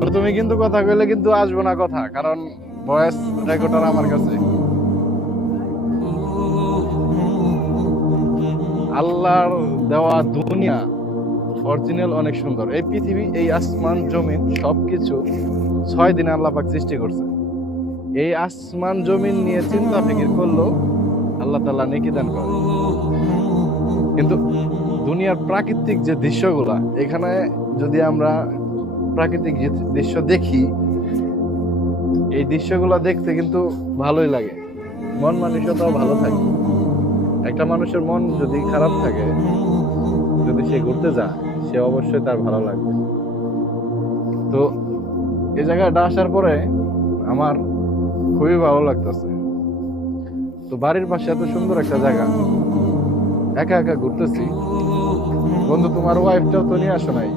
আর তুমি কিন্তু কথা কইলে কিন্তু আসবো না কথা, কারণ ভয়েস রেকর্ডার আমার কাছে। আল্লাহর দেওয়া দুনিয়া অরিজিনাল অনেক সুন্দর। এই পৃথিবী, এই আসমান জমিন সবকিছু 6 দিনে আল্লাহ পাক সৃষ্টি করছে। এই আসমান জমিন নিয়ে চিন্তা ফিকির করলেও আল্লাহ তাআলা নেকি দান করে। কিন্তু দুনিয়ার প্রাকৃতিক যে দৃশ্যগুলা, এখানে যদি আমরা প্রাকৃতিক যে দৃশ্য দেখি, এই দৃশ্যগুলা দেখতে কিন্তু ভালোই লাগে, মন মানসিকতাও ভালো থাকে। একটা মানুষের মন যদি খারাপ থাকে, যদি সে ঘুরতে যায়, সে অবশ্যই তার ভালো লাগবে। তো এই জায়গাটা আসার পরে আমার খুবই ভালো লাগতেছে। তো বাড়ির পাশে এত সুন্দর একটা জায়গা, একা একা ঘুরতেছি। বন্ধু, তোমার ওয়াইফটাও তো নিয়ে আসো নাই?